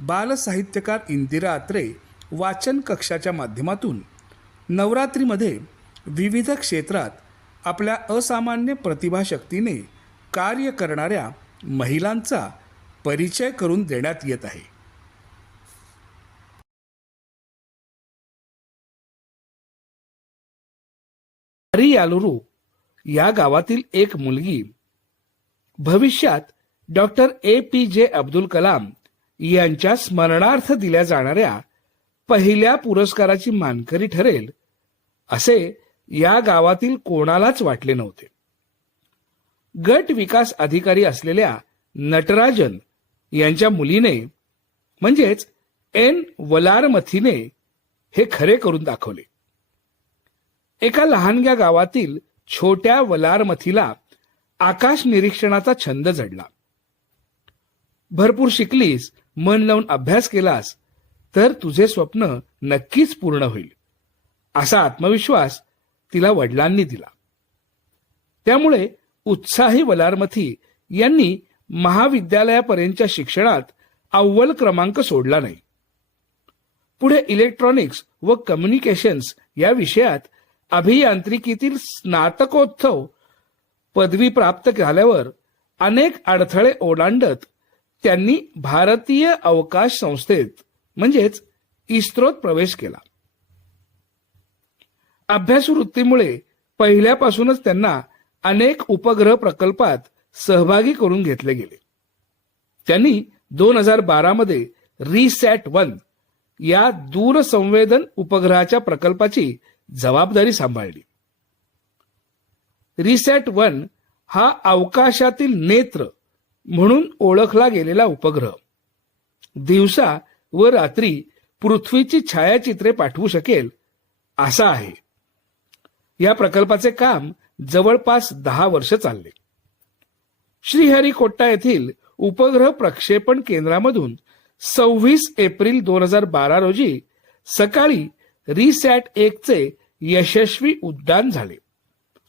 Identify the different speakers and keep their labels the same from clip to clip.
Speaker 1: बालसाहित्यकार इंदिरा आत्रे वाचन कक्षाच्या माध्यमातून नवरात्रीमध्ये विविध क्षेत्रात आपल्या असामान्य प्रतिभाशक्तीने कार्य करणाऱ्या महिलांचा परिचय करून देण्यात येत आहे. हरियालुरू या गावातील एक मुलगी भविष्यात डॉक्टर ए पी जे अब्दुल कलाम यांच्या स्मरणार्थ दिल्या जाणाऱ्या पहिल्या पुरस्काराची मानकरी ठरेल असे या गावातील कोणालाच वाटले नव्हते. गट विकास अधिकारी असलेल्या नटराजन यांच्या मुलीने म्हणजेच एन वलारमथीने हे खरे करून दाखवले. एका लहानग्या गावातील छोट्या वलारमथीला आकाश निरीक्षणाचा छंद जडला. भरपूर शिकलीस मन लावून अभ्यास केलास तर तुझे स्वप्न नक्कीच पूर्ण होईल. असा आत्मविश्वास तिला वडिलांनी दिला. त्यामुळे उत्साही वलारमथी यांनी महाविद्यालयापर्यंतच्या शिक्षणात अव्वल क्रमांक सोडला नाही. पुढे इलेक्ट्रॉनिक्स व कम्युनिकेशन्स या विषयात अभियांत्रिकीतील स्नातकोत्सव पदवी प्राप्त झाल्यावर अनेक अडथळे ओलांडत त्यांनी भारतीय अवकाश संस्थेत म्हणजेच इस्रोत प्रवेश केला. अभ्यास वृत्तीमुळे पहिल्यापासूनच त्यांना अनेक उपग्रह प्रकल्पात सहभागी करून घेतले गेले. त्यांनी दोन हजार बारा मध्ये रिसॅट वन या दूरसंवेदन उपग्रहाच्या प्रकल्पाची जबाबदारी सांभाळली. रिसॅट वन हा अवकाशातील नेत्र म्हणून ओळखला गेलेला उपग्रह. दिवसा व रात्री पृथ्वीची छायाचित्रे पाठवू शकेल असा आहे. या प्रकल्पाचे काम जवळपास दहा वर्ष चालले. श्रीहरिकोट्टा येथील उपग्रह प्रक्षेपण केंद्रामधून सव्वीस एप्रिल दोन हजार बारा रोजी सकाळी रिसॅट एक चे यशस्वी उड्डाण झाले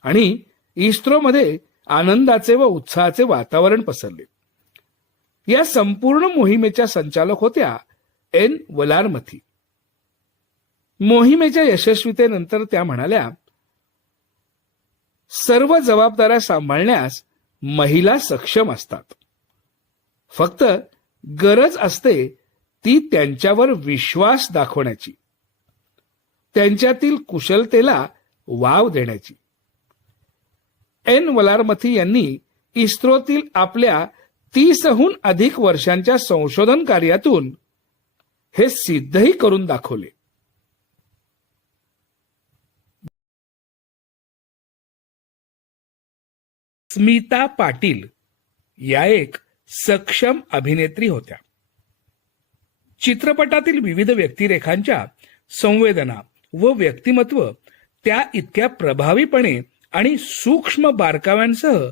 Speaker 1: आणि इस्रोमध्ये आनंदाचे व उत्साहाचे वातावरण पसरले. या संपूर्ण मोहिमेच्या संचालक होत्या एन वलारमथी. मोहिमेच्या यशस्वीतेनंतर त्या म्हणाल्या सर्व जबाबदाऱ्या सांभाळण्यास महिला सक्षम असतात. फक्त गरज असते ती त्यांच्यावर विश्वास दाखवण्याची. त्यांच्यातील कुशलतेला वाव देण्याची. एन वलारमथी यांनी इस्रोतील आपल्या तीसहून अधिक वर्षांच्या संशोधन कार्यातून हे सिद्धही करून दाखवले. स्मिता पाटील या एक सक्षम अभिनेत्री होत्या. चित्रपटातील विविध व्यक्तिरेखांच्या संवेदना व व्यक्तिमत्व त्या इतक्या प्रभावीपणे आणि सूक्ष्म बारकाव्यांसह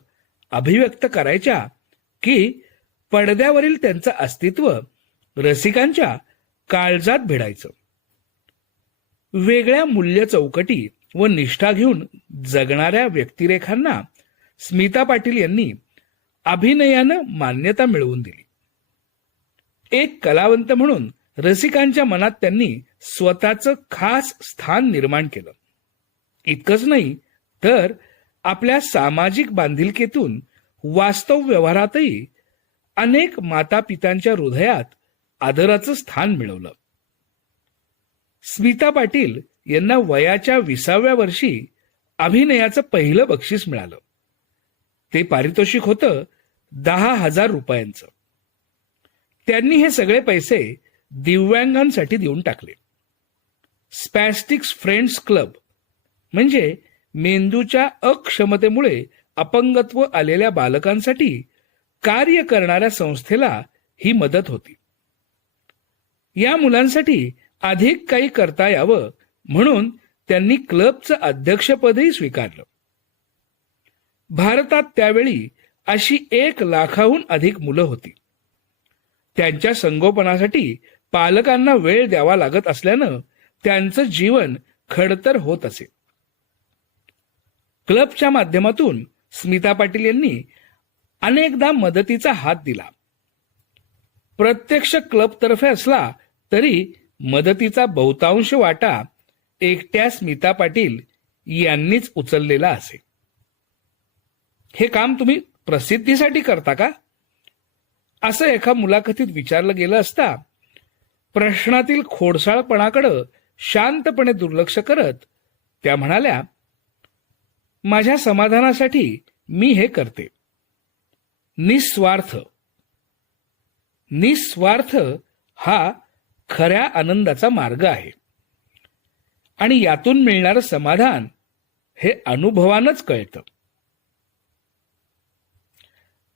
Speaker 1: अभिव्यक्त करायच्या की पडद्यावरील त्यांचं अस्तित्व रसिकांच्या काळजात भिडायचं. वेगळ्या मूल्य चौकटी व निष्ठा घेऊन जगणाऱ्या व्यक्तिरेखांना स्मिता पाटील यांनी अभिनयानं मान्यता मिळवून दिली. एक कलावंत म्हणून रसिकांच्या मनात त्यांनी स्वतःचं खास स्थान निर्माण केलं. इतकंच नाही तर आपल्या सामाजिक बांधिलकीतून वास्तव व्यवहारातही अनेक माता पितांच्या हृदयात आदराचं स्थान मिळवलं. स्मिता पाटील यांना वयाच्या विसाव्या वर्षी अभिनयाचं पहिलं बक्षीस मिळालं. ते पारितोषिक होतं दहा हजार रुपयांचं. त्यांनी हे सगळे पैसे दिव्यांगांसाठी देऊन टाकले. स्पॅस्टिक्स फ्रेंड्स क्लब म्हणजे मेंदूच्या अक्षमतेमुळे अपंगत्व आलेल्या बालकांसाठी कार्य करणाऱ्या संस्थेला ही मदत होती. या मुलांसाठी अधिक काही करता यावं म्हणून त्यांनी क्लबचं अध्यक्षपदही स्वीकारलं. भारतात त्यावेळी अशी एक लाखाहून अधिक मुलं होती. त्यांच्या संगोपनासाठी पालकांना वेळ द्यावा लागत असल्यानं त्यांचं जीवन खडतर होत असे. क्लबच्या माध्यमातून स्मिता पाटील यांनी अनेकदा मदतीचा हात दिला. प्रत्यक्ष क्लबतर्फे असला तरी मदतीचा बहुतांश वाटा एकट्या स्मिता पाटील यांनीच उचललेला असे. हे काम तुम्ही प्रसिद्धीसाठी करता का? असं एका मुलाखतीत विचारलं गेलं असता प्रश्नातील खोडसाळपणाकडं शांतपणे दुर्लक्ष करत त्या म्हणाल्या माझ्या समाधानासाठी मी हे करते. निस्वार्थ. निस्वार्थ हा खऱ्या आनंदाचा मार्ग आहे. आणि यातून मिळणारं समाधान हे अनुभवानच कळतं.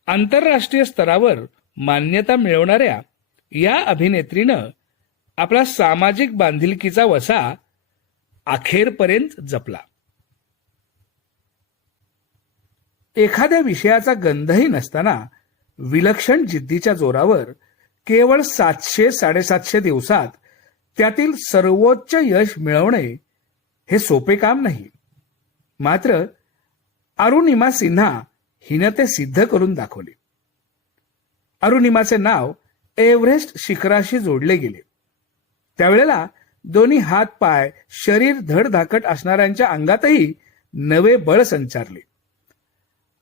Speaker 1: आंतरराष्ट्रीय स्तरावर मान्यता मिळवणाऱ्या या अभिनेत्रीनं आपला सामाजिक बांधिलकीचा वसा अखेरपर्यंत जपला. एखाद्या विषयाचा गंधही नसताना विलक्षण जिद्दीच्या जोरावर केवळ सातशे साडेसातशे दिवसात त्यातील सर्वोच्च यश मिळवणे हे सोपे काम नाही. मात्र अरुणिमा सिन्हा हिनं ते सिद्ध करून दाखवले. अरुणिमाचे नाव एव्हरेस्ट शिखराशी जोडले गेले. त्यावेळेला दोन्ही हात पाय शरीर धडधाकट असणाऱ्यांच्या अंगातही नवे बळ संचारले.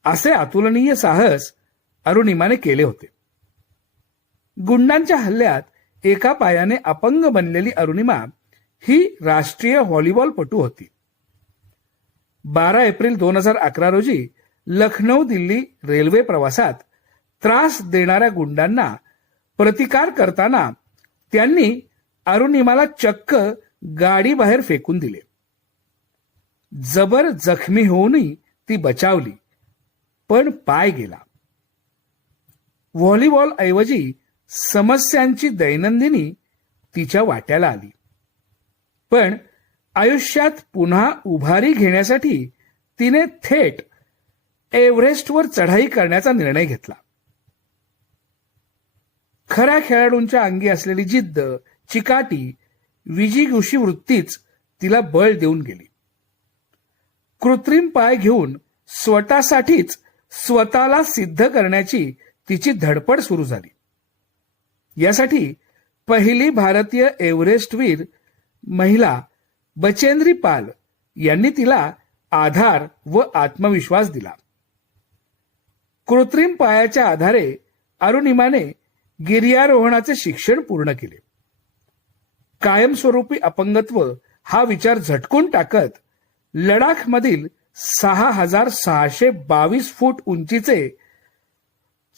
Speaker 1: असे अतुलनीय साहस अरुणिमाने केले होते. गुंडांच्या हल्ल्यात एका पायाने अपंग बनलेली अरुणिमा ही राष्ट्रीय व्हॉलीबॉलपटू होती. बारा एप्रिल दोन हजार अकरा रोजी लखनौ दिल्ली रेल्वे प्रवासात त्रास देणाऱ्या गुंडांना प्रतिकार करताना त्यांनी अरुणिमाला चक्क गाडीबाहेर फेकून दिले. जबर जखमी होऊनही ती बचावली. पण पाय गेला. व्हॉलीबॉल ऐवजी समस्यांची दैनंदिनी तिच्या वाट्याला आली. पण आयुष्यात पुन्हा उभारी घेण्यासाठी तिने थेट एव्हरेस्टवर चढाई करण्याचा निर्णय घेतला. खऱ्या खेळाडूंच्या अंगी असलेली जिद्द चिकाटी विजीगुषी वृत्तीच तिला बळ देऊन गेली. कृत्रिम पाय घेऊन स्वतःसाठीच स्वतःला सिद्ध करण्याची तिची धडपड सुरू झाली. यासाठी पहिली भारतीय एव्हरेस्टवीर महिला बचेंद्री पाल यांनी तिला आधार व आत्मविश्वास दिला. कृत्रिम पायाच्या आधारे अरुणिमाने गिर्यारोहणाचे शिक्षण पूर्ण केले. कायमस्वरूपी अपंगत्व हा विचार झटकून टाकत लडाखमधील सहा हजार सहाशे बावीस फूट उंचीचे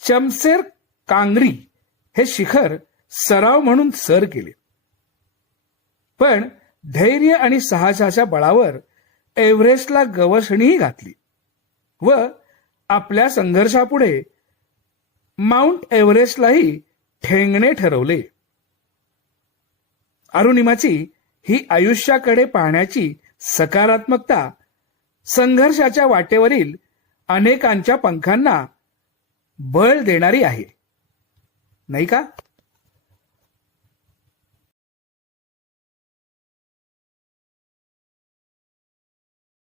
Speaker 1: चमसेर कांगरी हे शिखर सराव म्हणून सर केले. पण धैर्य आणि साहसाच्या बळावर एव्हरेस्टला गवसणीही घातली व आपल्या संघर्षापुढे माउंट एव्हरेस्टलाही ठेंगणे ठरवले. अरुणिमाची ही आयुष्याकडे पाहण्याची सकारात्मकता संघर्षाच्या वाटेवरील अनेकांच्या पंखांना बळ देणारी आहे. नाही का?